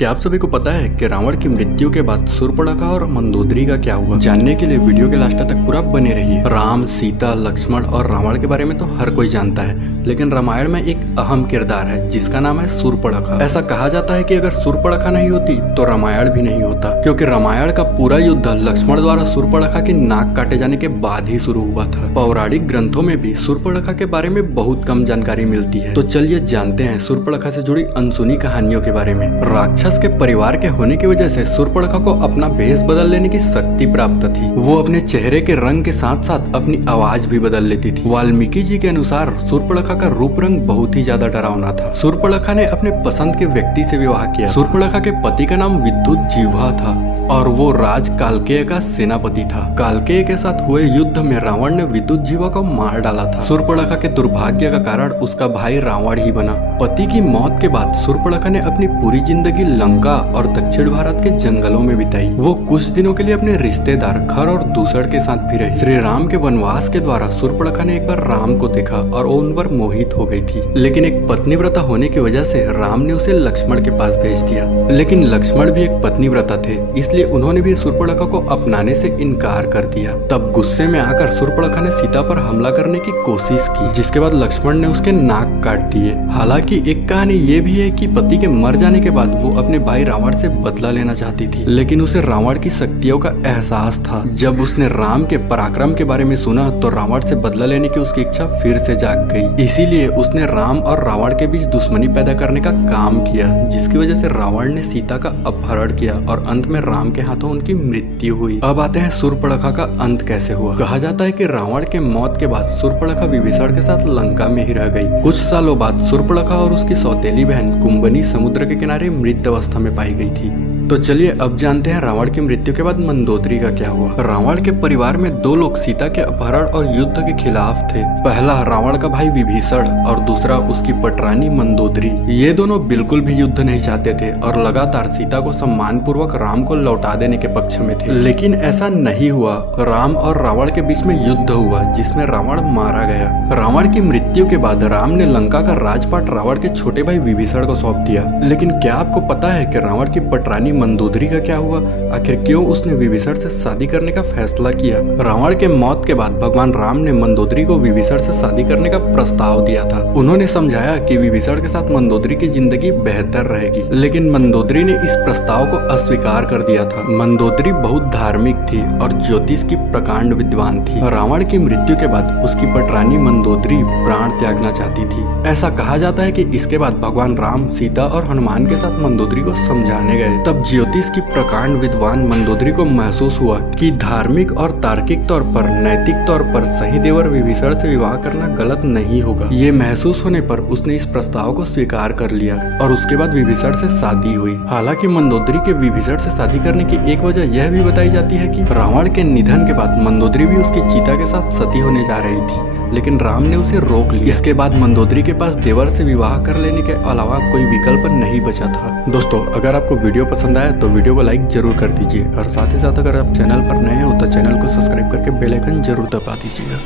क्या आप सभी को पता है कि रावण की मृत्यु के बाद शूर्पणखा और मंदोदरी का क्या हुआ? जानने के लिए वीडियो के लास्ट तक पूरा बने रहिए। राम, सीता, लक्ष्मण और रावण के बारे में तो हर कोई जानता है, लेकिन रामायण में एक अहम किरदार है जिसका नाम है शूर्पणखा। ऐसा कहा जाता है कि अगर शूर्पणखा नहीं होती तो रामायण भी नहीं होता, क्योंकि रामायण का पूरा युद्ध लक्ष्मण द्वारा शूर्पणखा की नाक काटे जाने के बाद ही शुरू हुआ था। पौराणिक ग्रंथों में भी शूर्पणखा के बारे में बहुत कम जानकारी मिलती है। तो चलिए जानते हैं शूर्पणखा से जुड़ी अनसुनी कहानियों के बारे में। राक्षस के परिवार के होने की वजह से शूर्पणखा को अपना भेष बदल लेने की शक्ति प्राप्त थी। वो अपने चेहरे के रंग के साथ साथ अपनी आवाज भी बदल लेती थी। वाल्मीकि जी के अनुसार शूर्पणखा का रूप रंग बहुत ही ज्यादा डरावना था। शूर्पणखा ने अपने पसंद के व्यक्ति से विवाह किया। शूर्पणखा के पति का नाम विद्युत जिह्वा था और वो राज कालकेय का सेनापति था। कालकेय के साथ हुए युद्ध में रावण ने विद्युत जिह्वा को मार डाला था। शूर्पणखा के दुर्भाग्य का कारण उसका भाई रावण ही बना। पति की मौत के बाद शूर्पणखा ने अपनी पूरी जिंदगी लंका और दक्षिण भारत के जंगलों में बिताई। वो कुछ दिनों के लिए अपने रिश्तेदार खर और दूसर के साथ भी रही। श्री राम के वनवास के द्वारा शूर्पणखा ने एक बार राम को देखा और वो उन पर मोहित हो गई थी, लेकिन एक पत्नीव्रता होने की वजह से राम ने उसे लक्ष्मण के पास भेज दिया। लेकिन लक्ष्मण भी एक पत्नीव्रता थे, इसलिए उन्होंने भी शूर्पणखा को अपनाने से इनकार कर दिया। तब गुस्से में आकर शूर्पणखा ने सीता पर हमला करने की कोशिश की, जिसके बाद लक्ष्मण ने उसके नाक काट दिए। हालांकि एक कहानी ये भी है कि पति के मर जाने के बाद वो अपने भाई रावण से बदला लेना चाहती थी, लेकिन उसे रावण की शक्तियों का एहसास था। जब उसने राम के पराक्रम के बारे में सुना तो रावण से बदला लेने की उसकी इच्छा फिर से जाग गई। इसीलिए उसने राम और रावण के बीच दुश्मनी पैदा करने का काम किया, जिसकी वजह से रावण ने सीता का अपहरण किया और अंत में राम के हाथों उनकी मृत्यु हुई। अब आते हैं शूर्पणखा का अंत कैसे हुआ। कहा जाता है कि रावण के मौत के बाद शूर्पणखा विभीषण के साथ लंका में ही रह गई। कुछ सालों बाद शूर्पणखा और उसकी सौतेली बहन कुंभनी समुद्र के किनारे मृत अवस्था में पाई गई थी। तो चलिए अब जानते हैं रावण की मृत्यु के बाद मंदोदरी का क्या हुआ। रावण के परिवार में दो लोग सीता के अपहरण और युद्ध के खिलाफ थे। पहला रावण का भाई विभीषण और दूसरा उसकी पटरानी मंदोदरी। ये दोनों बिल्कुल भी युद्ध नहीं चाहते थे और लगातार सीता को सम्मान पूर्वक राम को लौटा देने के पक्ष में थे, लेकिन ऐसा नहीं हुआ। राम और रावण के बीच में युद्ध हुआ जिसमें रावण मारा गया। रावण की मृत्यु के बाद राम ने लंका का राजपाट रावण के छोटे भाई विभीषण को सौंप दिया। लेकिन क्या आपको पता है कि रावण की पटरानी मंदोदरी का क्या हुआ? आखिर क्यों उसने विभीषण से शादी करने का फैसला किया? रावण के मौत के बाद भगवान राम ने मंदोदरी को विभीषण से शादी करने का प्रस्ताव दिया था। उन्होंने समझाया कि विभीषण के साथ मंदोदरी की जिंदगी बेहतर रहेगी, लेकिन मंदोदरी ने इस प्रस्ताव को अस्वीकार कर दिया था। मंदोदरी बहुत धार्मिक थी और ज्योतिष की प्रकांड विद्वान थी। रावण की मृत्यु के बाद उसकी पटरानी मंदोदरी प्राण त्यागना चाहती थी। ऐसा कहा जाता है कि इसके बाद भगवान राम, सीता और हनुमान के साथ मंदोदरी को समझाने गए। तब ज्योतिष की प्रकांड विद्वान मंदोदरी को महसूस हुआ कि धार्मिक और तार्किक तौर पर, नैतिक तौर पर सही देवर विभीषण से विवाह करना गलत नहीं होगा। ये महसूस होने पर उसने इस प्रस्ताव को स्वीकार कर लिया और उसके बाद विभीषण से शादी हुई। हालांकि मंदोदरी के विभीषण से शादी करने की एक वजह यह भी बताई जाती है कि रावण के निधन के बाद मंदोदरी भी उसकी चीता के साथ सती होने जा रही थी, लेकिन राम ने उसे रोक लिया। इसके बाद मंदोदरी के पास देवर से विवाह कर लेने के अलावा कोई विकल्प नहीं बचा था। दोस्तों, अगर आपको वीडियो पसंद आया तो वीडियो को लाइक जरूर कर दीजिए और साथ ही साथ अगर आप चैनल पर नए हो तो चैनल को सब्सक्राइब करके बेल आइकन जरूर दबा दीजिएगा।